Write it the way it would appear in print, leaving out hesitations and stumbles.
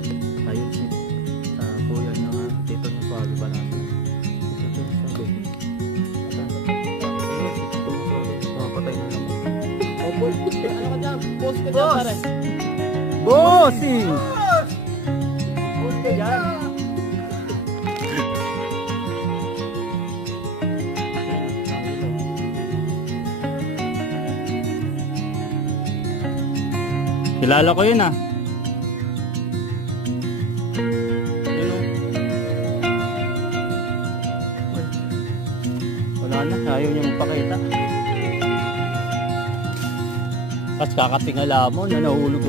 ate. Ayun si kuya niya, tito niya Fabi Balata. Ito yung sabi. Patay na naman. Oh, boss. Ano ka dyan? Boss ka dyan, pare. Bossing! Boss ka dyan. Kilala ko yun ah. Wala na, ayaw niya magpakita. Tapos kakatingala mo na nahulog.